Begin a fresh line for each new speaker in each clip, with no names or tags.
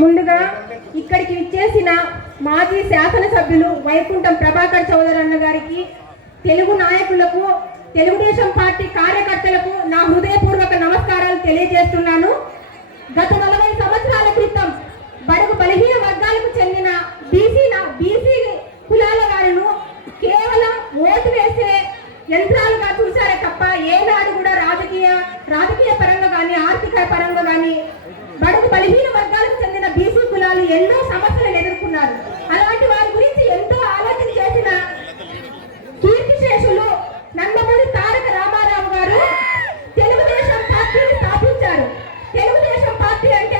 ముందుగా ఇక్కడికి విచ్చేసిన మాజీ శాసనసభ్యులు వైకుంఠం ప్రభాకర్ చౌదరి అన్న గారికి తెలుగు నాయకులకు తెలుగుదేశం పార్టీ కార్యకర్తలకు నా హృదయపూర్వక నమస్కారాలు తెలియజేస్తున్నాను. గత నలభై సంవత్సరాల క్రితం బడుగు బలహీన వర్గాలకు చెందిన బీసీ బీసీ కులాల వారిను కేవలం ఓటు వేసే యంత్రాలుగా చూశారే తప్ప ఏనాడు కూడా రాజకీయ రాజకీయ పరంగా కానీ ఆర్థిక పరంగా కానీ బడుగు బలహీన వర్గాలకు చెందిన బీసీ కులాలు ఎన్నో సమస్యలను ఎదుర్కొన్నారు. అలాంటి వారి గురించి ఎంతో ఆలోచన చేసిన కీర్తిశేషులు నందమూరి తారక రామారావు గారు తెలుగుదేశం పార్టీని స్థాపించారు. తెలుగుదేశం పార్టీ అంటే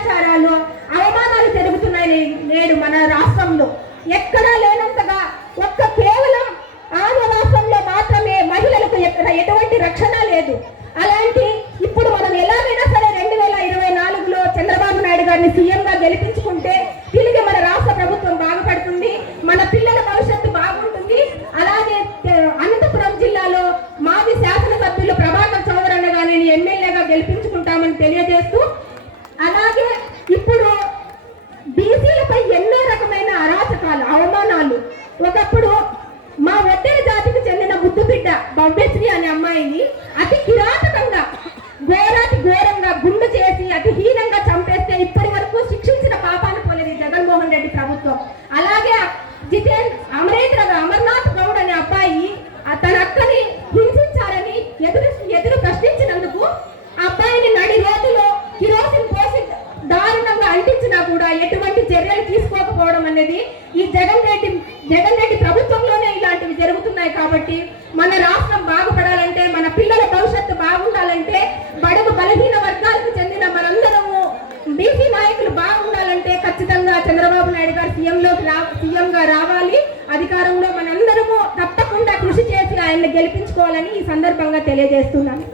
అత్యాచారాలు అవమానాలు జరుగుతున్నాయి నేడు మన రాష్ట్రంలో. ఎక్కడా లేనంతగా ఒక్క కేవలం ఆంధ్ర రాష్ట్రంలో మాత్రమే మహిళలకు ఎక్కడ ఎటువంటి రక్షణ లేదు. అలాంటి ఇప్పుడు మనం ఎలాగైనా సరే రెండు వేల ఇరవై నాలుగులో చంద్రబాబు నాయుడు గారిని సీఎంగా గెలిపి ఒకప్పుడు మా ఒట్టెల జాతికి చెందిన ముద్దు బిడ్డ భవ్యశ్రీ అనే అమ్మాయిని అతి కిరాతకంగా ఘోరాతి ఘోరంగా గుండు చేసి అతి హీనంగా చంపేస్తే ఇప్పటి వరకు శిక్షించిన పాపాను పోలేదు జగన్మోహన్ రెడ్డి ప్రభుత్వం. అలాగే జితేన్ అనేది ఈ జగన్ రెడ్డి జగన్ రెడ్డి ప్రభుత్వంలోనే ఇలాంటివి జరుగుతున్నాయి కాబట్టి మన రాష్ట్రం బాగుపడాలంటే మన పిల్లల భవిష్యత్తు బాగుండాలంటే బడుగు బలహీన వర్గాలకు చెందిన మనందరము బీసీ నాయకులు బాగుండాలంటే ఖచ్చితంగా చంద్రబాబు నాయుడు గారు సీఎంలోకి రా సీఎంగా రావాలి. అధికారంలో మనందరము తప్పకుండా కృషి చేసి ఆయన్ని గెలిపించుకోవాలని ఈ సందర్భంగా తెలియజేస్తున్నాను.